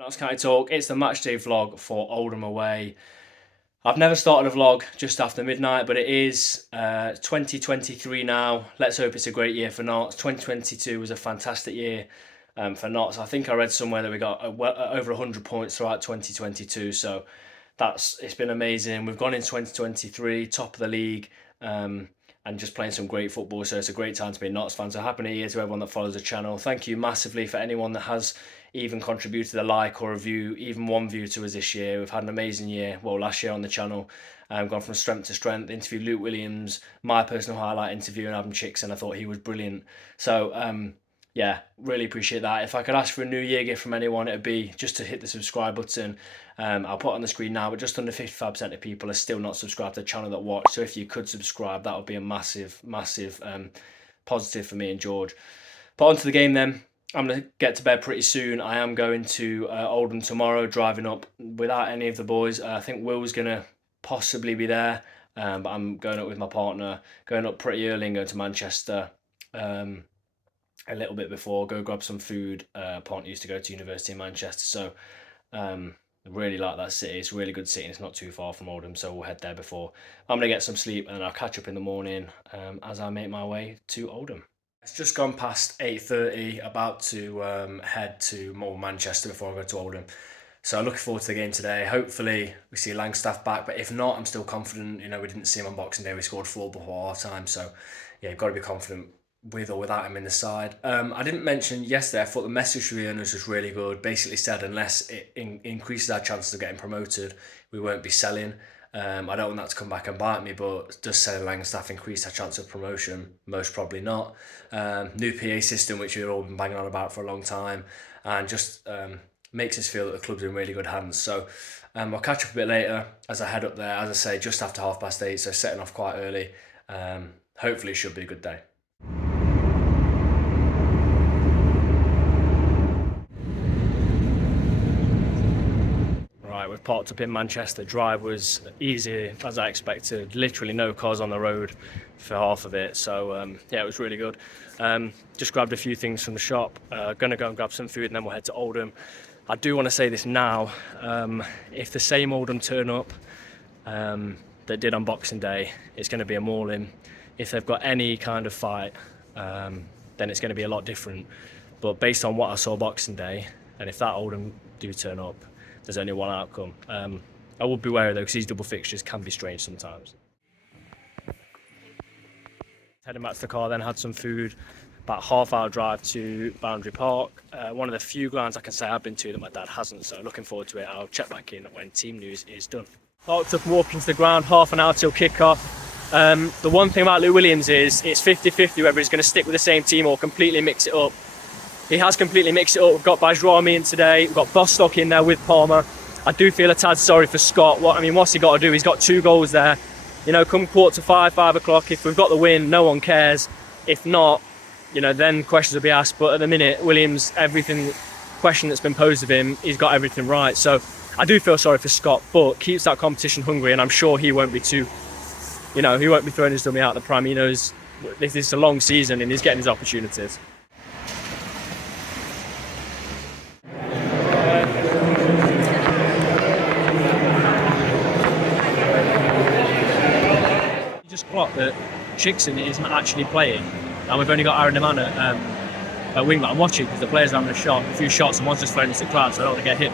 Notts County Talk. It's the matchday vlog for Oldham away. I've never started a vlog just after midnight, but it is 2023 now. Let's hope it's a great year for Notts. 2022 was a fantastic year for Notts. I think I read somewhere that we got over 100 points throughout 2022, so it's been amazing. We've gone in 2023, top of the league, and just playing some great football, so it's a great time to be a Notts fan. So happy New Year to everyone that follows the channel. Thank you massively for anyone that has even contributed a like or a view, even one view to us this year. We've had an amazing year, well, last year on the channel. Gone from strength to strength, interviewed Luke Williams, my personal highlight interview, and Adam Chickson. I thought he was brilliant. So yeah, really appreciate that. If I could ask for a New Year gift from anyone, it'd be just to hit the subscribe button. I'll put it on the screen now, but just under 55% of people are still not subscribed to the channel that watch. So if you could subscribe, that would be a massive positive for me and George. But on to the game then. I'm going to get to bed pretty soon. I am going to Oldham tomorrow, driving up without any of the boys. I think Will's going to possibly be there, but I'm going up with my partner, going up pretty early and going to Manchester a little bit before, go grab some food. Partner used to go to university in Manchester, so I really like that city. It's a really good city and it's not too far from Oldham, so we'll head there before. I'm going to get some sleep and then I'll catch up in the morning as I make my way to Oldham. It's just gone past 8:30, about to head to Manchester before I go to Oldham. So looking forward to the game today. Hopefully we see Langstaff back, but if not, I'm still confident. You know, we didn't see him on Boxing Day. We scored 4 before half time, so yeah, you've got to be confident with or without him in the side. I didn't mention yesterday, I thought the message from the owners was really good. Basically said unless it increases our chances of getting promoted, we won't be selling. I don't want that to come back and bite me, but does selling Langstaff increase our chance of promotion? Most probably not. New PA system, which we've all been banging on about for a long time, and just makes us feel that the club's in really good hands. So I'll catch up a bit later as I head up there. As I say, just after 8:30, so setting off quite early. Hopefully it should be a good day. We've parked up in Manchester. Drive was easy as I expected. Literally no cars on the road for half of it. So yeah, it was really good. Just grabbed a few things from the shop. Gonna go and grab some food and then we'll head to Oldham. I do want to say this now. If the same Oldham turn up that did on Boxing Day, it's going to be a mauling. If they've got any kind of fight, then it's going to be a lot different. But based on what I saw Boxing Day, and if that Oldham do turn up, there's only one outcome. I would be wary though, because these double fixtures can be strange sometimes. Heading back to the car, then had some food. About half-hour drive to Boundary Park. One of the few grounds I can say I've been to that my dad hasn't, so looking forward to it. I'll check back in when team news is done. Parked up and walking to the ground, half an hour till kick-off. The one thing about Luke Williams is it's 50-50 whether he's going to stick with the same team or completely mix it up. He has completely mixed it up. We've got Bajrami in today. We've got Bostock in there with Palmer. I do feel a tad sorry for Scott. What's he got to do? He's got 2 goals there. You know, come 4:45, 5 o'clock, if we've got the win, no one cares. If not, you know, then questions will be asked. But at the minute, Williams, question that's been posed of him, he's got everything right. So I do feel sorry for Scott, but keeps that competition hungry, and I'm sure he won't be too, you know, he won't be throwing his dummy out of the prime. He knows this is a long season and he's getting his opportunities. Clock that Chickson isn't actually playing, and we've only got Aaron Deman at wing back. I'm watching because the players are having a few shots and one's just thrown into the crowd, so I don't want to get hit.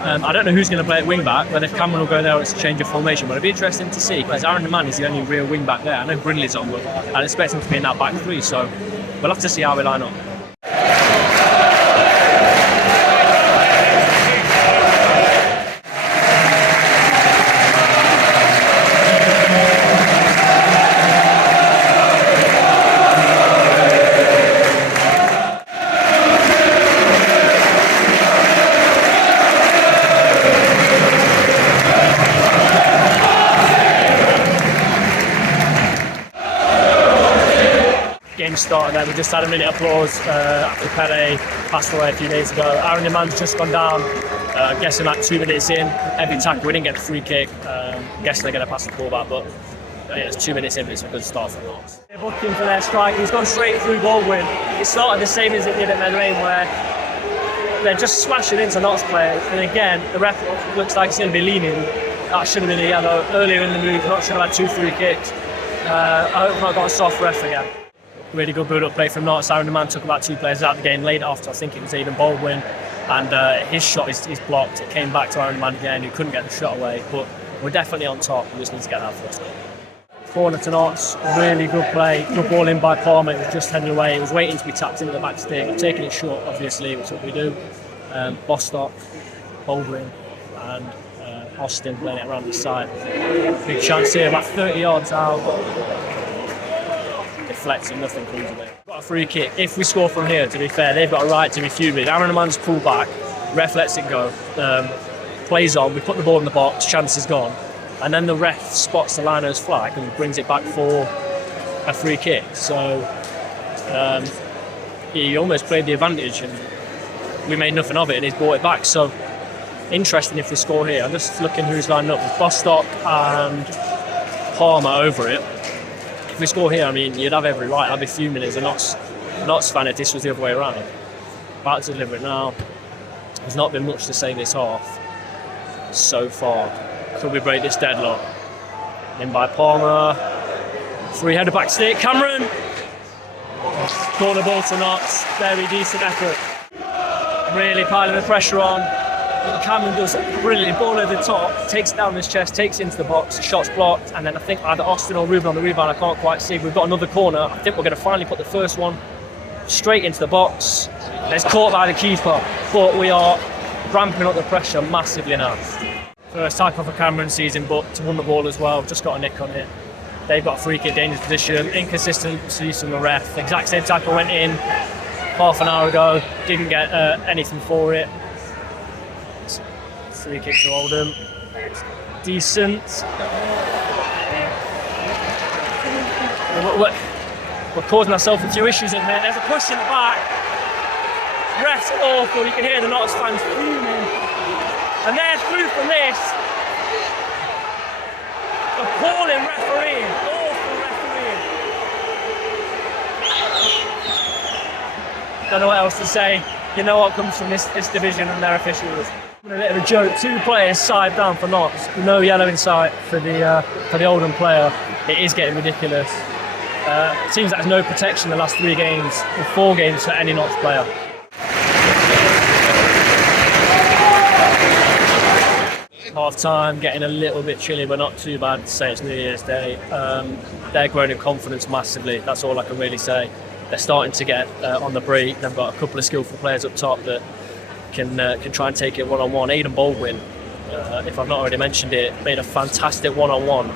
I don't know who's going to play at wing back, whether Cameron will go there or it's a change of formation, but it'll be interesting to see because Aaron Deman is the only real wing back there. I know Brindley's on, but I'd expect him to be in that back 3, so we'll have to see how we line up. Started there. We just had a minute applause after Pele passed away a few days ago. Aaron Deman's just gone down, guessing like 2 minutes in. Every tackle, we didn't get the free kick. Guessing they're going to pass the ball back, but yeah, it's 2 minutes in, but it's a good start for Notts. They're looking for their strike. He's gone straight through Baldwin. It started the same as it did at Medway, where they're just smashing into Notts players, and again, the ref looks like he's going to be leaning. That should have been a yellow earlier in the move. Notts should have had 2 free kicks. I hope I've not got a soft ref again. Really good build-up play from Notts. Aaron Man took about 2 players out of the game late after, I think it was Aidan Baldwin, and his shot is blocked. It came back to Aaron Man again, who couldn't get the shot away, but we're definitely on top. We just need to get that first goal. Corner to Notts, really good play, good ball in by Palmer. It was just headed away. It was waiting to be tapped into the back stick, taking it short, obviously, which is what we do. Bostock, Baldwin, and Austin playing it around the side. Big chance here, about 30 yards out. Deflects and nothing comes of it. Got a free kick. If we score from here, to be fair, they've got a right to be fuming. Aaron Man's pulled back, ref lets it go, plays on, we put the ball in the box, chance is gone. And then the ref spots the liner's flag and brings it back for a free kick. So he almost played the advantage and we made nothing of it and he's brought it back. So interesting if they score here. I'm just looking who's lined up with Bostock and Palmer over it. If we score here, I mean, you'd have every right. I'd be fuming as a Notts fan if this was the other way around. About to deliver it now. There's not been much to say this half so far. Could we break this deadlock? In by Palmer. Free header back stick. Cameron! Corner ball to Notts. Very decent effort. Really piling the pressure on. Cameron does brilliant. Ball over the top. Takes it down his chest. Takes it into the box. Shot's blocked. And then I think either Austin or Ruben on the rebound. I can't quite see. We've got another corner. I think we're going to finally put the first one straight into the box. It's caught by the keeper. But we are ramping up the pressure massively now. First tackle for Cameron season, but to won the ball as well. Just got a nick on it. They've got a free kick, dangerous position, inconsistency from the ref. The exact same tackle went in half an hour ago. Didn't get anything for it. Free kick to Oldham. Decent. We're causing ourselves a few issues in here. There's a push in the back. Ref's awful. You can hear the Notts fans fuming. And they're through from this. Appalling refereeing, awful refereeing. Don't know what else to say. You know what comes from this division and their officials. A bit of a joke. 2 players side down for Notts. No yellow in sight for the Oldham player. It is getting ridiculous. It seems like there's no protection the last 3 games, or 4 games for any Notts player. Half time, getting a little bit chilly, but not too bad to say it's New Year's Day. They're growing in confidence massively, that's all I can really say. They're starting to get on the break. They've got a couple of skillful players up top that can try and take it one-on-one. Aidan Baldwin, if I've not already mentioned it, made a fantastic one-on-one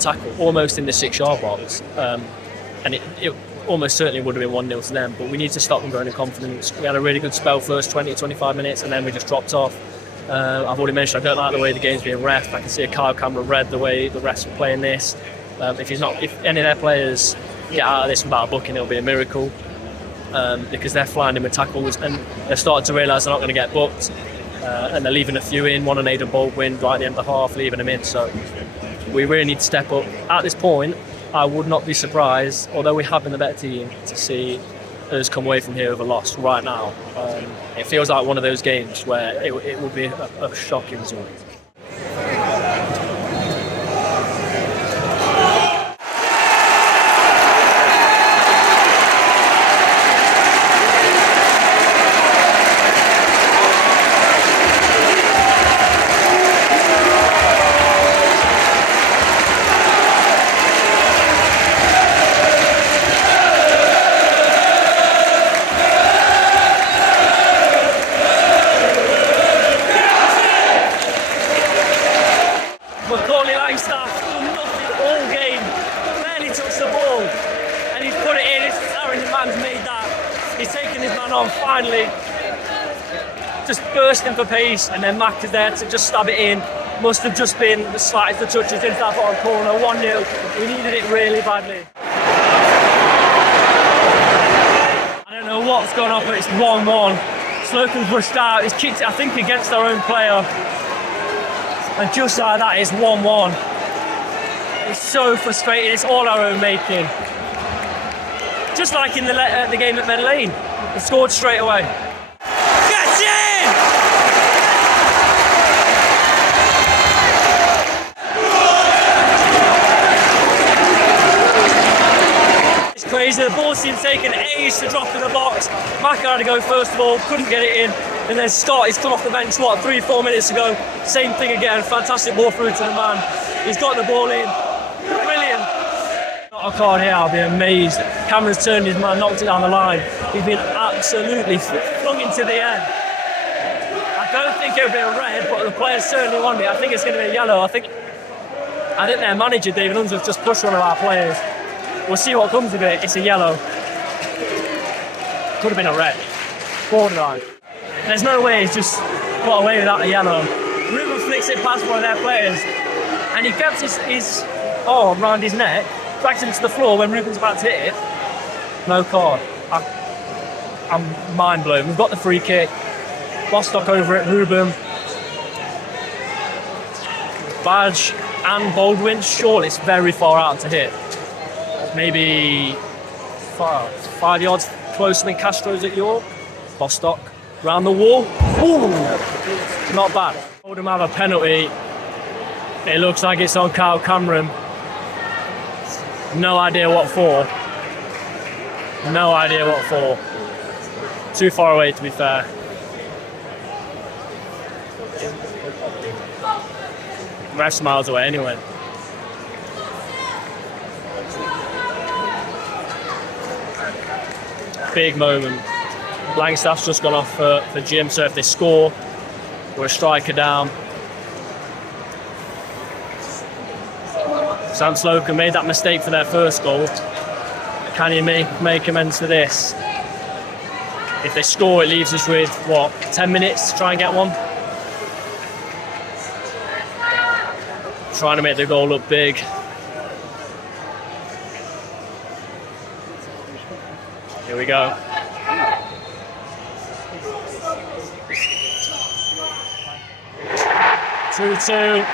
tackle, almost in the 6-yard box. And it almost certainly would have been 1-0 to them, but we need to stop them growing in confidence. We had a really good spell first 20-25 minutes, and then we just dropped off. I've already mentioned I don't like the way the game's being ref. I can see a Kyle Cameron red the way the refs are playing this. If any of their players get out of this without a booking, it'll be a miracle, because they're flying in with tackles and they're starting to realise they're not going to get booked, and they're leaving a few in. One on Aidan Baldwin right at the end of the half, leaving them in. So we really need to step up. At this point, I would not be surprised, although we have been the better team, to see us come away from here with a loss right now. It feels like one of those games where it would be a shocking result. Finally, just bursting for pace, and then Mac is there to just stab it in. Must have just been the slightest of touches into that bottom corner. 1-0. We needed it really badly. I don't know what's gone on, but it's 1-1. Slocum's rushed out. He's kicked it, I think, against our own player. And just like that, it's 1-1. It's so frustrating. It's all our own making. Just like in the game at Mead Lane. He scored straight away. Get It's crazy, the ball seemed taking ages to drop in the box. Maka had to go first of all, couldn't get it in. And then Scott, he's come off the bench, 3-4 minutes ago. Same thing again, fantastic ball through to the man. He's got the ball in, brilliant. Not a card here, I'll be amazed. Cameron's turned his man, knocked it down the line. He's been absolutely flung into the air. I don't think it'll be a red, but the players certainly want it. I think it's going to be a yellow. I think their manager, David Unsworth, just pushed one of our players. We'll see what comes of it. It's a yellow. Could have been a red. Borderline. There's no way he's just got away without a yellow. Ruben flicks it past one of their players, and he grabs his arm around his neck, drags him to the floor when Ruben's about to hit it. No card. I'm mind blown. We've got the free kick. Bostock over it. Ruben. Badge and Baldwin. Surely it's very far out to hit. Maybe 5 yards closer than Castro's at York. Bostock. Round the wall. Ooh, not bad. Oldham have a penalty. It looks like it's on Kyle Cameron. No idea what for. No idea what for. Too far away, to be fair. Ref's miles away anyway. Big moment. Langstaff's just gone off for Jim, so if they score, we're a striker down. Sam Slocum made that mistake for their first goal. Can he make amends for this? If they score, it leaves us with, 10 minutes to try and get one? Trying to make the goal look big. Here we go. Two.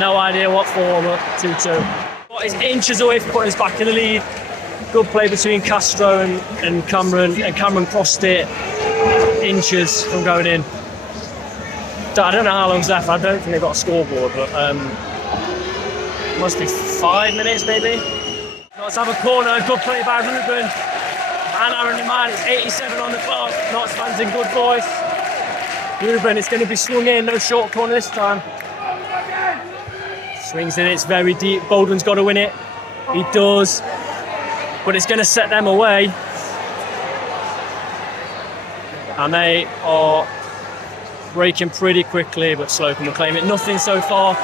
No idea what for, but 2-2. He's inches away from putting us back in the lead. Good play between Castro and Cameron, and Cameron crossed it inches from going in. I don't know how long's left. I don't think they've got a scoreboard, but must be 5 minutes maybe. Let's have a corner. Good play by Ruben. And Aaron Iman, it's 87 on the clock. Notts fans in good voice. Ruben, it's going to be swung in, no short corner this time. Swings in, it's very deep. Baldwin's got to win it. He does. But it's going to set them away. And they are breaking pretty quickly, but Slocum will claim it. Nothing so far.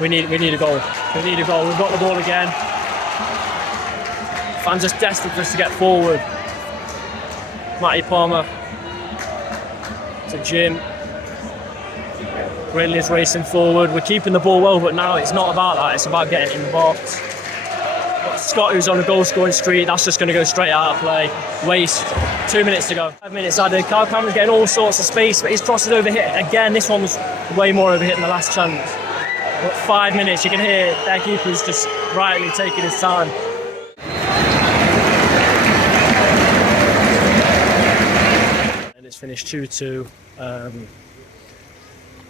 We need a goal. We need a goal. We've got the ball again. Fans just desperate for us to get forward. Matty Palmer to Jim. Ridley's racing forward. We're keeping the ball well, but now it's not about that. It's about getting in the box. Scott, who's on a goal scoring streak, that's just going to go straight out of play. Waste. 2 minutes to go. 5 minutes added. Kyle Cameron's getting all sorts of space, but his cross is overhit. Again, this one was way more overhit than the last chance. But 5 minutes, you can hear their keeper's just rightly taking his time. And it's finished 2-2.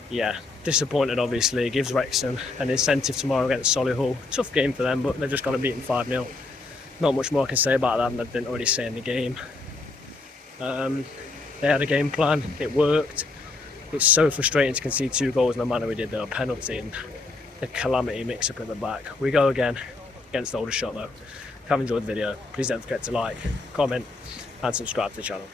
Yeah, disappointed obviously. It gives Wrexham an incentive tomorrow against Solihull. Tough game for them, but they've just gone and beaten 5-0. Not much more I can say about that than I didn't already say in the game. They had a game plan, it worked. It's so frustrating to concede 2 goals in the manner we did, though. A penalty and the calamity mix up at the back. We go again against Aldershot though. If you have enjoyed the video, please don't forget to like, comment and subscribe to the channel.